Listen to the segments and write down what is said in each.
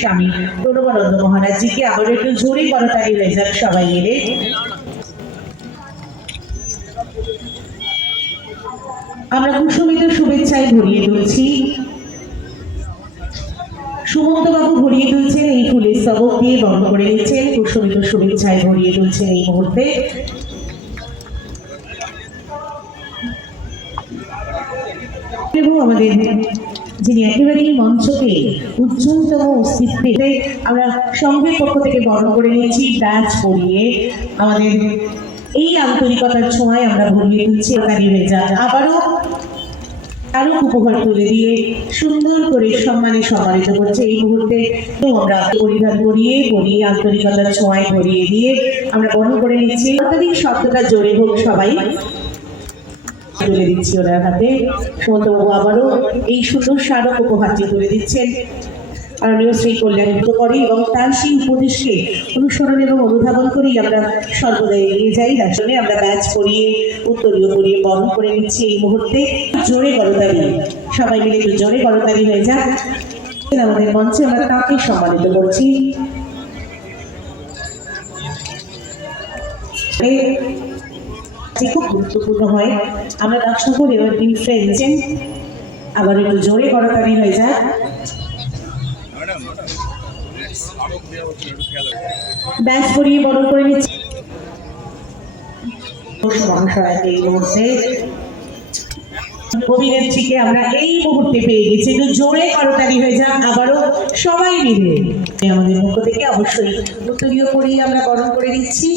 স্বামী প্রণবানন্দ মহারাজজিকে আবার একটু জোরে করতালি হয়ে যাক সবাই মিলে। আমরা কুসুমিত শুভেচ্ছায় ভরিয়ে তুলছি। সুমন্ত বাবু ভরিয়ে তুলছেন এই ফুলের স্তবক দিয়ে, বন্ধ করে নিচ্ছেন, কুসুমিত শুভেচ্ছায় ভরিয়ে তুলছেন এই মুহূর্তে। এবং আমাদের যিনি একেবারেই মঞ্চকে উজ্জ্বলতম অস্তিত্বে আমরা সংঘের পক্ষ থেকে বরণ করে নিয়েছি ব্যাচ পরিয়ে, আমাদের এই আন্তরিকতার ছোঁয়ায় আমরা ভরিয়ে তুলছি। হয়ে যান আবারও আরো উপহার তুলে দিয়ে সুন্দর করে সম্মানে সম্মানিত করছে এই মুহূর্তে। আমরা পরিধান করিয়ে ভরিয়ে আন্তরিকতার ছোঁয়ায় ভরিয়ে দিয়ে আমরা বরণ করে নিচ্ছি। অত্যাধিক শব্দটা জোরে হোক, সবাই তুলে দিচ্ছি ওনার হাতে। সুমন্তবাবু আবারও এই সুন্দর স্মারক উপহারটি তুলে দিচ্ছেন মাননীয় শ্রী কল্যাণিত করে, এবং তার সেই উপদেশকে অনুসরণ এবং অনুধাবন করেই আমরা সর্বদা এগিয়ে যাই। আসলে আমরা ব্যাচ পরিয়ে উত্তরীয় পরিয়ে বরণ করে নিচ্ছি এই মুহূর্তে। জোরে করতালি, সবাই মিলে একটু জোরে করতালি হয়ে যাক। আমাদের মঞ্চে আমরা তাকে সম্মানিত করছি। খুব গুরুত্বপূর্ণ হয়। আমরা দর্শক এবার ফ্রেন্ডস আবার একটু জোরে করতালি হয়ে যাক। ব্যাচ পরিয়ে বরণ করে নিচ্ছি এই মুহূর্তে। অভিনেত্রীকে আমরা এই মুহূর্তে পেয়ে গেছি, একটু জোরে করতালি হয়ে যাক আবারও সবাই মিলে। আমাদের পক্ষ থেকে অবশ্যই উত্তরীয় করেই আমরা বরণ করে দিচ্ছি।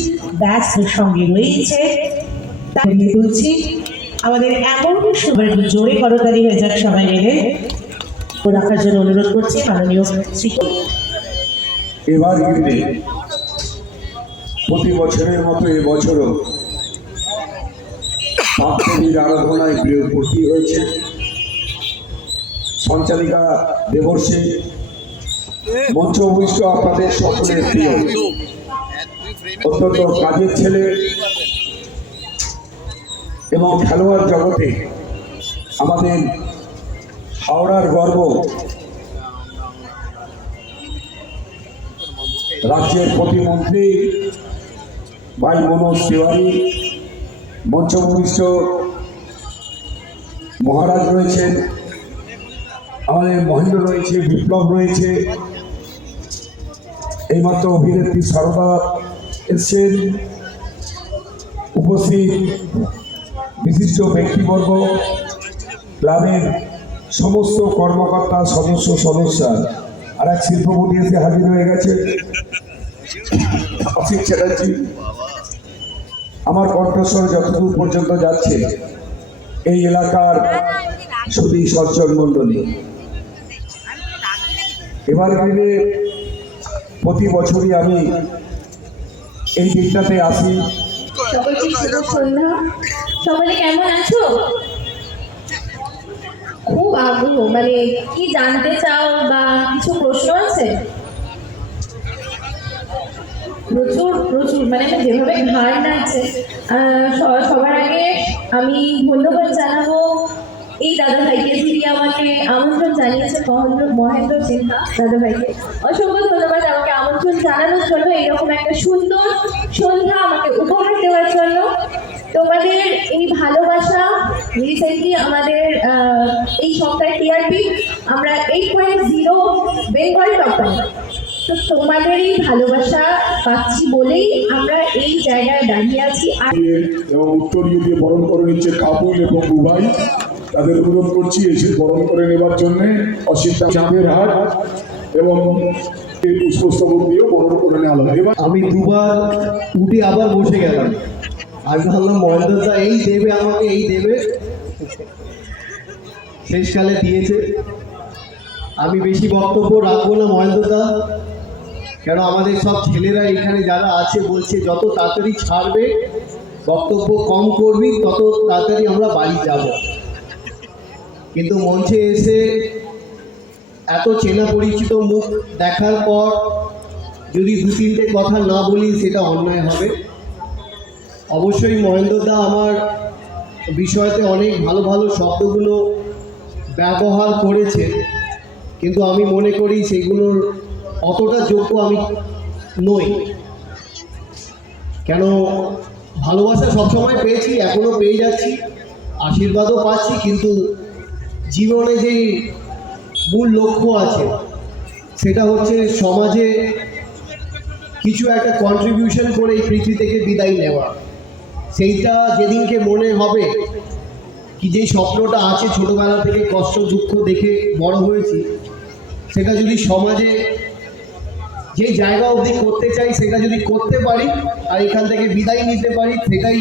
ব্যাচ সঙ্গে রয়েছে তুলছি আমাদের এমন সবাই জোরে করতালি হয়ে যাক সবাই মিলে রাখার জন্য অনুরোধ করছি মাননীয় শ্রী। এবার কিন্তু প্রতি বছরের মতো এবছরও পাপদেবীর আরাধনায় ভর্তি হয়েছে। সঞ্চালিকা দেবর্ষী মঞ্চ অভিষ্ট আপনাদের সকলের প্রিয়, অত্যন্ত কাজের ছেলে এবং খেলোয়াড় জগতে আমাদের হাওড়ার গর্ব, রাজ্যের প্রতিমন্ত্রী ভাই মনোজ তিওয়ারি, মঞ্চভূমিষ্ঠ মহারাজ রয়েছেন, আমাদের মহেন্দ্র রয়েছে, বিপ্লব রয়েছে, এইমাত্র অভিনেত্রী সারদা এসছেন, উপস্থিত বিশিষ্ট ব্যক্তিবর্গ, ক্লাবের সমস্ত কর্মকর্তা সদস্য সদস্যা, আর এক শিল্পপতি এসে হাজির হয়ে গেছে অসিত চ্যাটার্জি। আমার কণ্ঠস্বর যতদূর পর্যন্ত যাচ্ছে এই এলাকার সুধী সজ্জন মণ্ডলী, এবার দিনে প্রতি বছরই আমি এই দিকটাতে আসি। সকলকে শুভ সন্ধ্যা। সকলে কেমন আছো? খুব আগ্রহ, মানে কি জানতে চাও বা কিছু প্রশ্ন আছে? প্রচুর প্রচুর, মানে যেভাবে ঘাড় নাচছে। সবার আগে আমি ধন্যবাদ জানাবো এই দাদা ভাইকে, যিনি আমাকে আমন্ত্রণ জানিয়েছে, মহেন্দ্র সিনহা দাদা ভাইকে অসংখ্য ধন্যবাদ আমাকে আমন্ত্রণ জানানোর জন্য, এইরকম একটা সুন্দর সন্ধ্যা আমাকে উপহার দেওয়ার জন্য। তোমাদের এই ভালোবাসা, রিসেন্টলি আমাদের এই সপ্তাহে টিআরপি আমরা 8.0 বেঙ্গল টপার, তো তোমাদের এই ভালোবাসা পাচ্ছি বলেই আমরা এই জায়গায় দাঁড়িয়ে আছি। এবং উত্তরীয় দিয়ে বরণ করে নিচ্ছে কাপুর এবং বুবাই, তাদের অনুরোধ করছি এসে বরণ করে নেবার জন্যে। অসিত চাঁদের হাট এবং পুষ্পস্তবক দিয়ে বরণ করে নেওয়া হলো। এবার আমি দুবার উঠে আবার বসে গেলাম, আমি ভাবলাম মহেন্দ্রদা এই দেবে আমাকে, এই দেবে, শেষকালে দিয়েছে। আমি বেশি বক্তব্য রাখবো না মহেন্দ্রদা, কেন আমাদের সব ছেলেরা এখানে যারা আছে বলছে যত তাড়াতাড়ি ছাড়বে, বক্তব্য কম করবি, তত তাড়াতাড়ি আমরা বাড়ি যাব। কিন্তু মঞ্চে এসে এত চেনা পরিচিত মুখ দেখার পর যদি দু তিনটে কথা না বলি সেটা অন্যায় হবে। অবশ্যই মহেন্দ্রদা আমার বিষয়তে অনেক ভালো ভালো শব্দগুলো ব্যবহার করেছে, কিন্তু আমি মনে করি সেগুলোর অতটা যোগ্য আমি নই। কেন, ভালোবাসা সবসময় পেয়েছি, এখনো পেয়ে যাচ্ছি, আশীর্বাদও পাচ্ছি, কিন্তু জীবনে যে মূল লক্ষ্য আছে সেটা হচ্ছে সমাজে কিছু একটা কন্ট্রিবিউশন করে এই পৃথিবী থেকে বিদায় নেওয়া। সেইটা যেদিনকে মনে হবে কি যে স্বপ্নটা আছে, ছোটবেলা থেকে কষ্ট দুঃখ দেখে বড় হয়েছি, সেটা যদি সমাজে যে জায়গা অবধি করতে চাই সেটা যদি করতে পারি আর এখান থেকে বিদায় নিতে পারি, সেটাই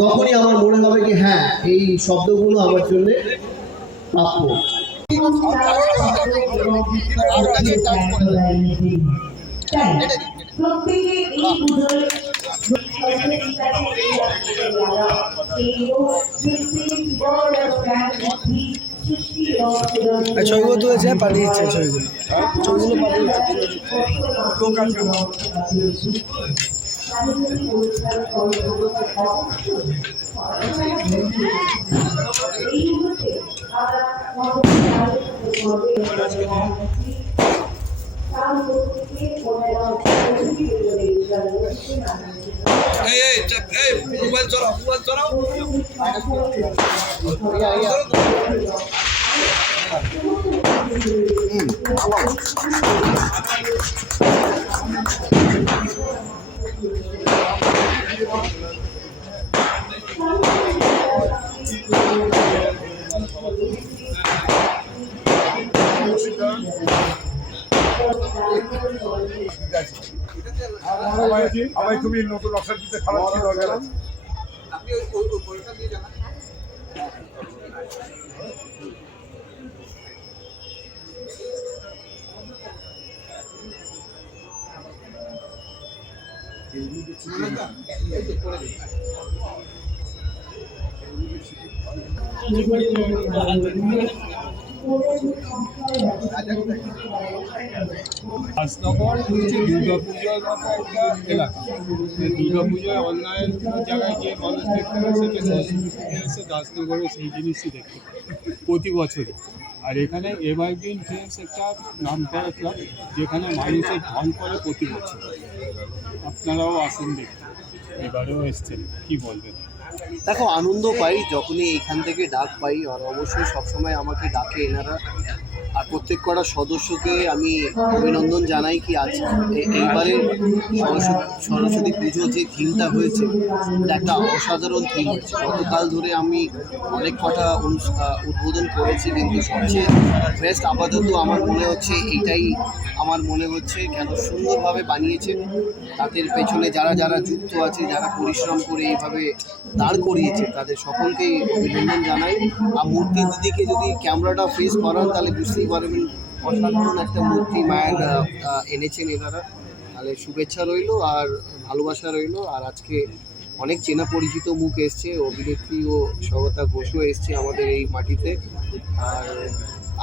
তখনই আমার মনে হবে কি হ্যাঁ, এই শব্দগুলো আমার জন্য প্রাপ্য। প্রত্যেকে এই পুজোর ছবিগুলো তুলেছে, পাঠিয়েছে ছবিগুলো মোবাইল চড়াও আমায় তুমি নতুন অপশন দিতে খারাপ ছিল গেলাম। রাজনগর হচ্ছে দুর্গাপুজোর মতো একটা এলাকা। দুর্গাপুজোয় অন্যান্য জায়গায় যে মানুষ দেখতে পায় সেটা সরস্বতী পুজো এসে রাজনগরে সেই জিনিসই দেখতে পায় প্রতি বছরই। আর এখানে এভারগ্রিন ফ্রেন্ডস একটা নাম করা ক্লাব, যেখানে মানুষের ধান করে প্রতি বছর। আপনারাও আসেন দেখতে, এবারেও এসছেন, কি বলবেন? দেখো, আনন্দ পাই যখনই এখান থেকে ডাক পাই, আর অবশ্যই সবসময় আমাকে ডাকে এনারা। আর প্রত্যেক কটা সদস্যকে আমি অভিনন্দন জানাই কি আজ এইবারে সরস্বতী পুজোর যে থিমটা হয়েছে এটা একটা অসাধারণ থিম হয়েছে। গতকাল ধরে আমি অনেক কটা উদ্বোধন করেছি, কিন্তু সবচেয়ে বেস্ট আপাতত আমার মনে হচ্ছে এইটাই। আমার মনে হচ্ছে কেন সুন্দরভাবে বানিয়েছে, তাদের পেছনে যারা যারা যুক্ত আছে, যারা পরিশ্রম করে এইভাবে দাঁড় করিয়েছে, তাদের সকলকেই অভিনন্দন জানাই। আর মূর্তি দিদিকে যদি ক্যামেরাটা ফেস করান তাহলে বুঝতেই পারবেন অসাধারণ একটা মূর্তি মায়ের এনেছেন এনারা। তাহলে শুভেচ্ছা রইলো আর ভালোবাসা রইলো। আর আজকে অনেক চেনা পরিচিত মুখ এসছে, অভিনেত্রী ও সগতা ঘোষও এসছে আমাদের এই মাটিতে।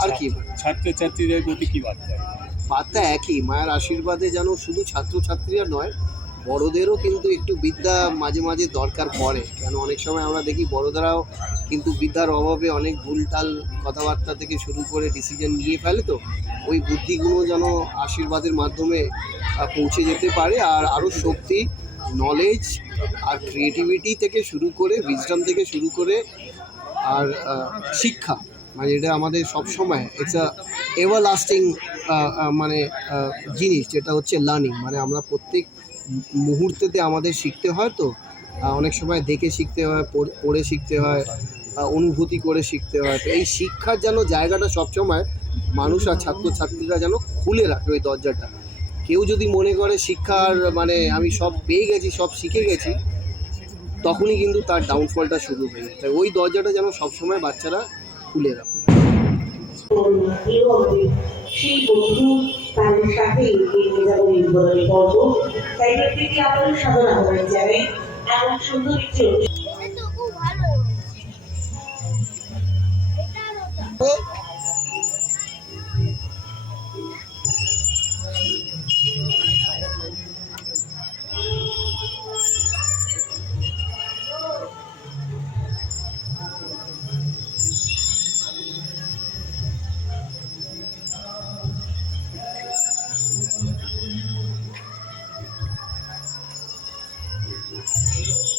আর কি ছাত্রছাত্রীদের প্রতি কি বার্তা? বার্তা একই, মায়ের আশীর্বাদে যেন শুধু ছাত্রছাত্রীরা নয়, বড়দেরও কিন্তু একটু বিদ্যা মাঝে মাঝে দরকার পড়ে। কেন অনেক সময় আমরা দেখি বড়দেরাও কিন্তু বিদ্যার অভাবে অনেক ভুলটাল কথাবার্তা থেকে শুরু করে ডিসিশন নিয়ে ফেলে। তো ওই বুদ্ধিগুলো যেন আশীর্বাদের মাধ্যমে পৌঁছে যেতে পারে। আর আরও শক্তি, নলেজ আর ক্রিয়েটিভিটি থেকে শুরু করে, উইজডম থেকে শুরু করে, আর শিক্ষা, মানে এটা আমাদের সবসময় ইটস আ এভারলাস্টিং মানে জিনিস, যেটা হচ্ছে লার্নিং। মানে আমরা প্রত্যেক মুহূর্তেতে আমাদের শিখতে হয়। তো অনেক সময় দেখে শিখতে হয়, পড়ে শিখতে হয়, অনুভূতি করে শিখতে হয়। তো এই শিক্ষার যেন জায়গাটা সবসময় মানুষ আর ছাত্রছাত্রীরা যেন খুলে রাখে ওই দরজাটা। কেউ যদি মনে করে শিক্ষার মানে আমি সব পেয়ে গেছি, সব শিখে গেছি, তখনই কিন্তু তার ডাউনফলটা শুরু হয়ে যায়। তাই ওই দরজাটা যেন সবসময় বাচ্চারা খুলে রাখে। সেই বন্ধু তাদের সাথে এগিয়ে নিয়ে যাবো এই উদ্বোধনী পর্ব। তাই প্রত্যেকে আপনাদের সাধনা করেন যাবে এমন সুন্দর একটি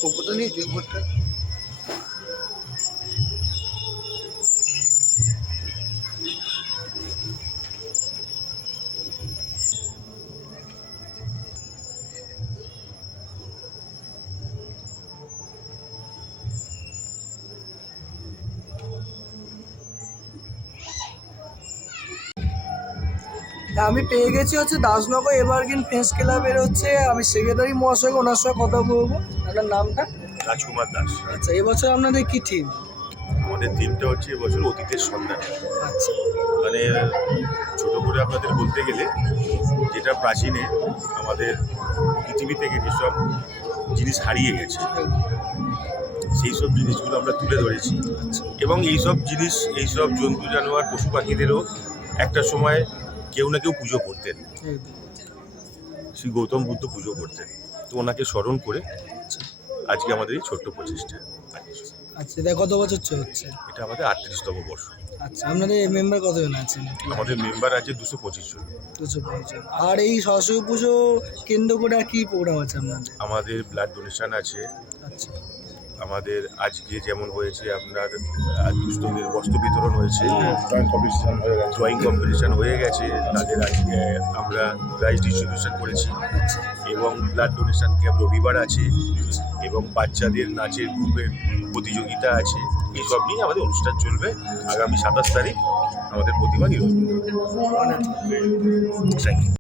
কতটা নিয়েছে ভোটটা? আমি পেয়ে গেছি হচ্ছে দাসনগর এভারগ্রিন ফ্রেন্ডস ক্লাবের হচ্ছে আমি সেক্রেটারি মহাশয়, ওনার সঙ্গে কথা বলবো। আপনার নামটা? রাজকুমার দাস। আচ্ছা, এবছর আপনাদের কি থিম? আমাদের থিমটা হচ্ছে এবছর অতীতের সন্ধান। আচ্ছা, মানে ছোট করে আপনাদের বলতে গেলে যেটা প্রাচীনে আমাদের পৃথিবী থেকে যেসব জিনিস হারিয়ে গেছে সেই সব জিনিসগুলো আমরা তুলে ধরেছি এবং এইসব জিনিস, এইসব জন্তু জানোয়ার পশু পাখিদেরও একটা সময় কেউ না কেউ পুজো করতেন। শ্রী গৌতম বুদ্ধ পুজো করতেন, তো ওনাকে স্মরণ করে আজকে আমাদের এই ছোট্ট প্রচেষ্টা। আচ্ছা, এটা কত বছর হচ্ছে? এটা আমাদের 38তম বর্ষ। আচ্ছা, আপনাদের মেম্বার কতজন আছেন? আমাদের মেম্বার আছে 225 জন। 205 জন। আর এই সরস্বতী পুজো কেন্দ্র করে আর কি প্রোগ্রাম আছে আপনাদের? আমাদের ব্লাড ডোনেশন আছে। আচ্ছা, আমাদের আজকে যেমন হয়েছে আপনার দুস্থদের বস্ত্র বিতরণ হয়েছে, ড্রয়িং কম্পিটিশন হয়ে গেছে, তাদের আজকে আমরা প্রাইজ ডিস্ট্রিবিউশন করেছি এবং ব্লাড ডোনেশন ক্যাম্প রবিবার আছে এবং বাচ্চাদের নাচের গ্রুপের প্রতিযোগিতা আছে। এইসব নিয়ে আমাদের অনুষ্ঠান চলবে। আগামী 27 তারিখ আমাদের প্রতিমা নিরঞ্জন। Thank you.